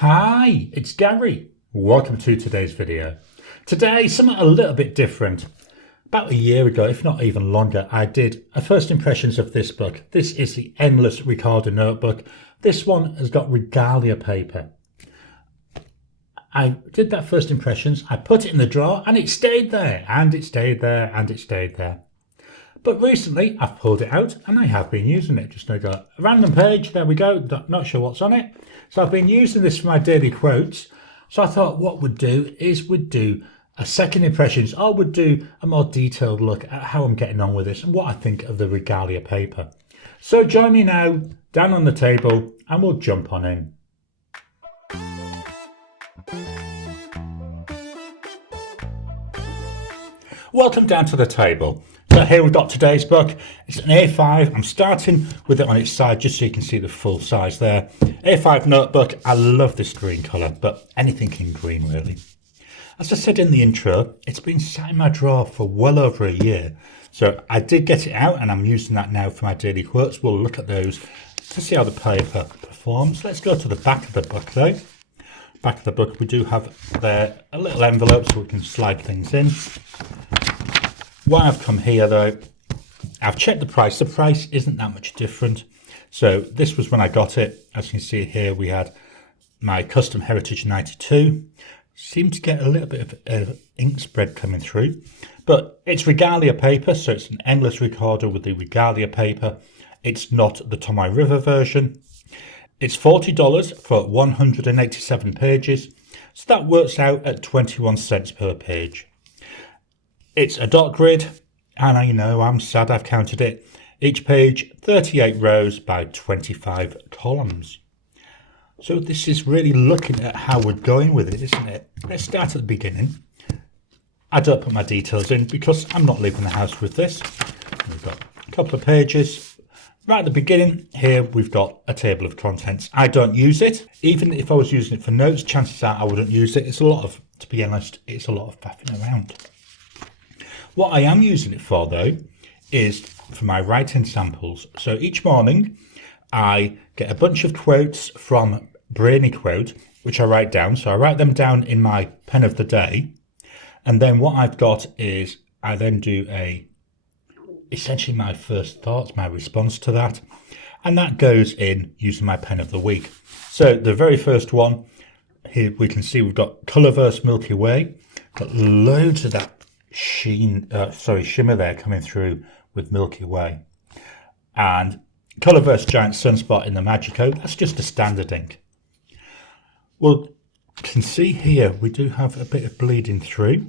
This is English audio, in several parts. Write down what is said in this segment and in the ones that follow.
Hi, it's Gary. Welcome to today's video. Today, something a little bit different. About a year ago, if not even longer, I did a first impressions of this book. This is the Endless Recorder notebook. This one has got Regalia paper. I did that first impressions, I put it in the drawer and it stayed there, and it stayed there, and it stayed there. But recently I've pulled it out and I have been using it. Just got a random page, there we go, not sure what's on it. So I've been using this for my daily quotes. So I thought what we'd do is we'd do a second impressions, or would do a more detailed look at how I'm getting on with this and what I think of the Regalia paper. So join me now down on the table and we'll jump on in. Welcome down to the table. So here we've got today's book. It's an A5. I'm starting with it on its side just so you can see the full size there. A5 notebook. I love this green colour, but anything in green really. As I said in the intro, it's been sat in my drawer for well over a year. So I did get it out and I'm using that now for my daily quotes. We'll look at those to see how the paper performs. Let's go to the back of the book though. Back of the book we do have there a little envelope so we can slide things in. While I've come here though, I've checked the price. The price isn't that much different. So this was when I got it. As you can see here, we had my Custom Heritage 92. Seemed to get a little bit of ink spread coming through. But it's Regalia paper, so it's an endless recorder with the Regalia paper. It's not the Tomoe River version. It's $40 for 187 pages. So that works out at 21 cents per page. It's a dot grid, and I know I'm sad I've counted it. Each page 38 rows by 25 columns. So this is really looking at how we're going with it, isn't it? Let's start at the beginning. I don't put my details in because I'm not leaving the house with this. We've got a couple of pages. Right at the beginning here we've got a table of contents. I don't use it. Even if I was using it for notes, chances are I wouldn't use it. It's a lot of, to be honest, it's a lot of faffing around. What I am using it for though is for my writing samples. So each morning I get a bunch of quotes from Brainy Quote, which I write down. So I write them down in my pen of the day. And then what I've got is I then do essentially my first thoughts, my response to that. And that goes in using my pen of the week. So the very first one, here we can see we've got Colourverse Milky Way. Got loads of that shimmer there coming through with Milky Way. And Colourverse Giant Sunspot in the Magico, that's just a standard ink. Well, you can see here we do have a bit of bleeding through.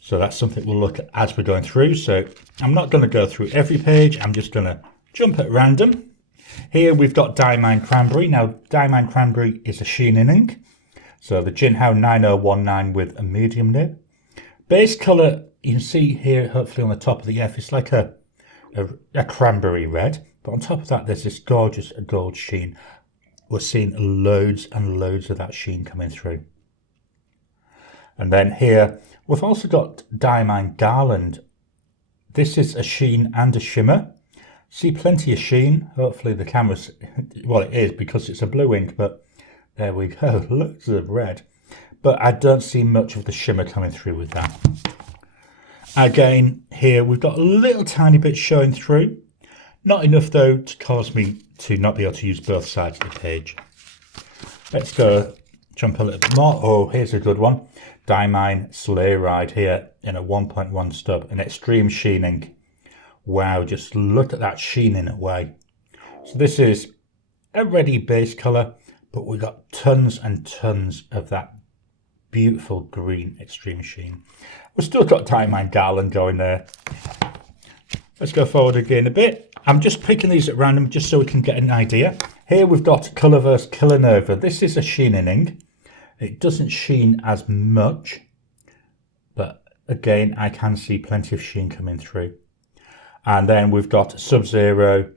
So that's something we'll look at as we're going through. So I'm not going to go through every page, I'm just going to jump at random. Here we've got Diamine Cranberry. Now Diamine Cranberry is a sheening ink. So the Jinhao 9019 with a medium nib. Base colour, you can see here, hopefully on the top of the F, it's like a cranberry red. But on top of that, there's this gorgeous gold sheen. We're seeing loads and loads of that sheen coming through. And then here, we've also got Diamine Garland. This is a sheen and a shimmer. See plenty of sheen. Hopefully the camera's, well it is because it's a blue ink, but there we go, loads of red. But I don't see much of the shimmer coming through with that. Again, here we've got a little tiny bit showing through. Not enough though to cause me to not be able to use both sides of the page. Let's go jump a little bit more. Oh, here's a good one. Diamine Sleigh Ride here in a 1.1 stub, an extreme sheen ink. Wow, just look at that sheening away. So this is a ready base colour. But we've got tons and tons of that beautiful green extreme sheen. We've still got Diamine Garland going there. Let's go forward again a bit. I'm just picking these at random just so we can get an idea. Here we've got Colourverse Killanova. This is a sheening ink. It doesn't sheen as much, but again, I can see plenty of sheen coming through. And then we've got Sub-Zero,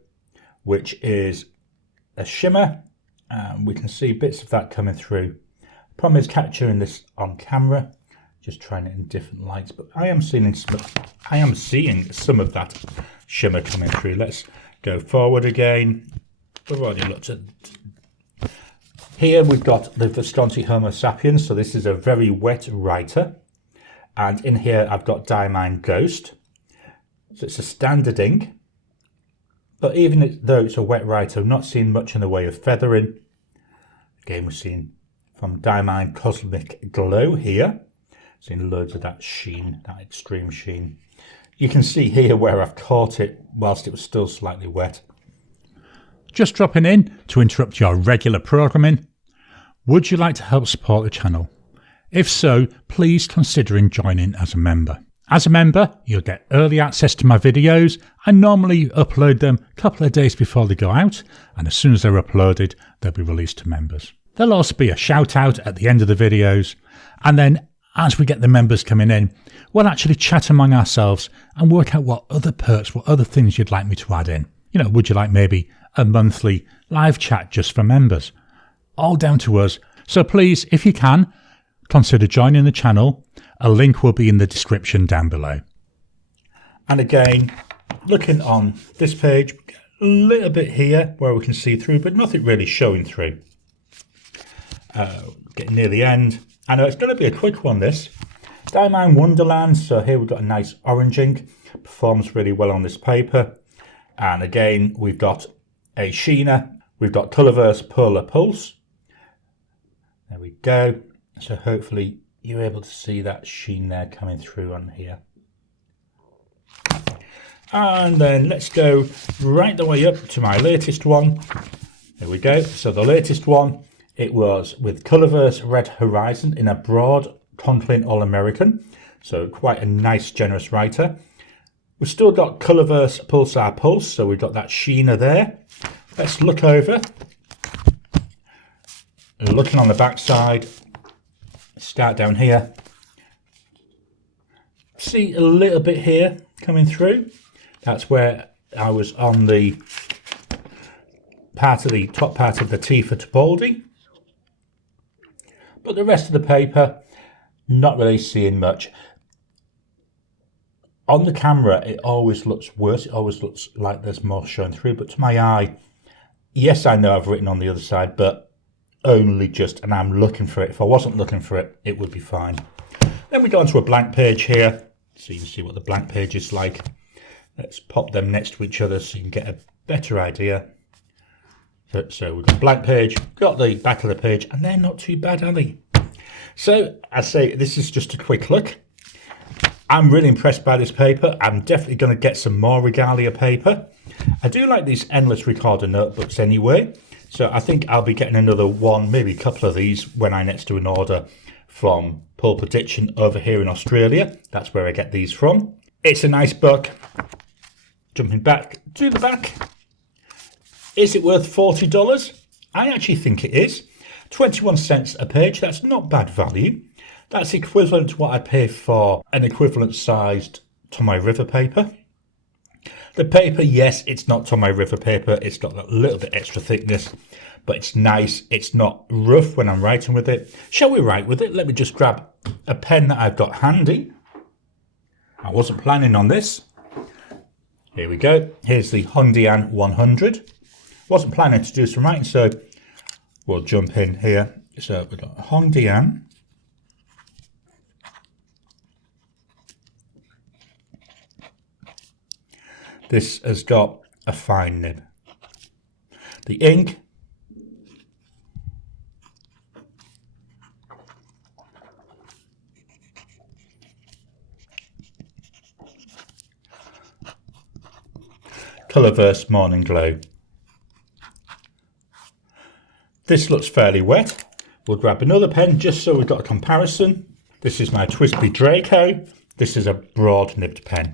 which is a shimmer. We can see bits of that coming through. Problem is capturing this on camera, just trying it in different lights, but I am seeing some of that shimmer coming through. Let's go forward again. We've already looked at Here we've got the Visconti Homo sapiens, so this is a very wet writer. And in here I've got Diamine Ghost. So it's a standard ink. But even though it's a wet writer, I'm not seeing much in the way of feathering. Again, we're seeing from Diamine Cosmic Glow here. Seeing loads of that sheen, that extreme sheen. You can see here where I've caught it whilst it was still slightly wet. Just dropping in to interrupt your regular programming. Would you like to help support the channel? If so, please consider joining as a member. As a member, you'll get early access to my videos. I normally upload them a couple of days before they go out, and as soon as they're uploaded, they'll be released to members. There'll also be a shout out at the end of the videos, and then as we get the members coming in, we'll actually chat among ourselves and work out what other perks, what other things you'd like me to add in. You know, would you like maybe a monthly live chat just for members? All down to us. So please, if you can, consider joining the channel. A link will be in the description down below. And again, looking on this page, a little bit here where we can see through, but nothing really showing through. Getting near the end. I know it's going to be a quick one, this. Diamine Wonderland. So here we've got a nice orange ink. Performs really well on this paper. And again, we've got a sheener. We've got Colorverse Polar Pulse. There we go. So hopefully you're able to see that sheen there coming through on here. And then let's go right the way up to my latest one. There we go. So the latest one, it was with Colorverse Red Horizon in a broad Conklin All-American. So quite a nice, generous writer. We've still got Colorverse Pulsar Pulse, so we've got that sheener there. Let's look over. Looking on the back side, start down here. See a little bit here coming through. That's where I was on the top part of the T for Topoldi. But the rest of the paper, not really seeing much. On the camera, it always looks worse. It always looks like there's more showing through. But to my eye, yes, I know I've written on the other side, but only just, and I'm looking for it. If I wasn't looking for it, it would be fine. Then we go onto a blank page here, so you can see what the blank page is like. Let's pop them next to each other so you can get a better idea. So we've got a blank page, got the back of the page, and they're not too bad, are they? So I say this is just a quick look. I'm really impressed by this paper. I'm definitely going to get some more Regalia paper. I do like these endless recorder notebooks anyway. So I think I'll be getting another one, maybe a couple of these when I next do an order from Pulp Addiction over here in Australia. That's where I get these from. It's a nice book. Jumping back to the back. Is it worth $40? I actually think it is. 21 cents a page. That's not bad value. That's equivalent to what I pay for an equivalent sized Tomoe River paper. The paper, yes, it's not Tomoe River paper. It's got a little bit extra thickness, but it's nice. It's not rough when I'm writing with it. Shall we write with it? Let me just grab a pen that I've got handy. I wasn't planning on this. Here we go. Here's the Hondian 100. Wasn't planning to do some writing, so we'll jump in here. So we've got Hondian. This has got a fine nib. The ink, Colorverse Morning Glow. This looks fairly wet. We'll grab another pen just so we've got a comparison. This is my Twisby Draco. This is a broad nibbed pen.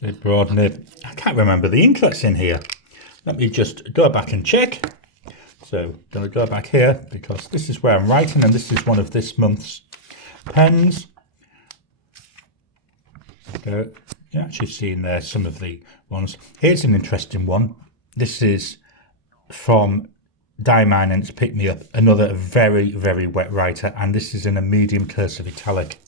So broad nib. I can't remember the ink that's in here. Let me just go back and check. So I'm going to go back here because this is where I'm writing, and this is one of this month's pens. You're actually seeing there some of the ones. Here's an interesting one. This is from Diamine and it's Pick Me Up. Another very, very wet writer, and this is in a medium cursive italic.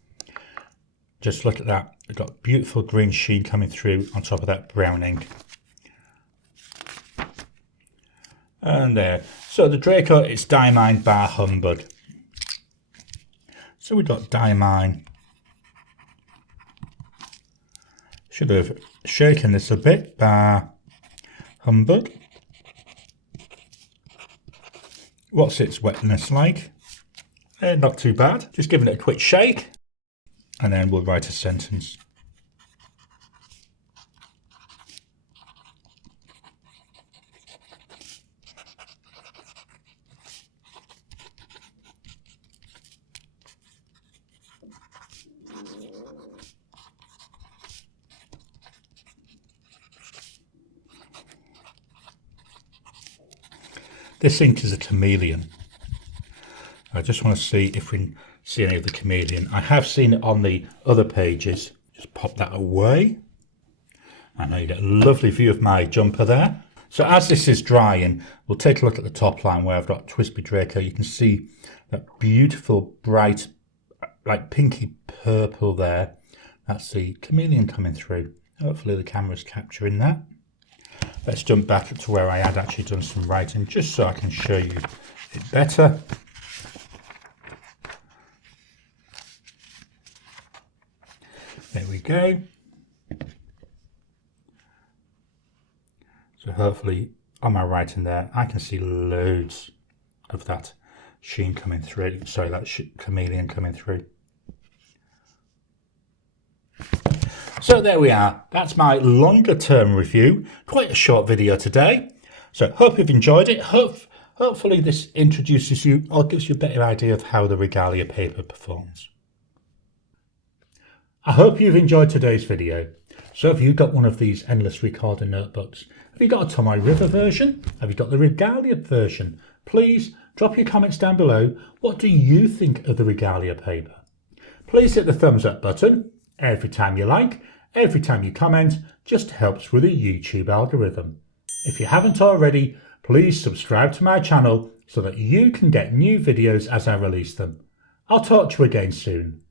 Just look at that. We've got beautiful green sheen coming through on top of that brown ink. And there. So the Draco, it's Diamine bar Humbug. So we've got Diamine. Should have shaken this a bit. Bar Humbug. What's its wetness like? Not too bad. Just giving it a quick shake. And then we'll write a sentence. This ink is a chameleon. I just want to see if we can see any of the chameleon. I have seen it on the other pages. Just pop that away. And now you get a lovely view of my jumper there. So as this is drying, we'll take a look at the top line where I've got Twisby Draco. You can see that beautiful, bright, like pinky purple there. That's the chameleon coming through. Hopefully the camera's capturing that. Let's jump back to where I had actually done some writing, just so I can show you it better. There we go. So hopefully on my writing there, I can see loads of that sheen coming through. Sorry, that chameleon coming through. So there we are. That's my longer term review. Quite a short video today. So hope you've enjoyed it. Hopefully this introduces you or gives you a better idea of how the Regalia paper performs. I hope you've enjoyed today's video. So have you got one of these endless recorder notebooks? Have you got a Tomoe River version? Have you got the Regalia version? Please drop your comments down below. What do you think of the Regalia paper? Please hit the thumbs up button. Every time you like, every time you comment, just helps with the YouTube algorithm. If you haven't already, please subscribe to my channel so that you can get new videos as I release them. I'll talk to you again soon.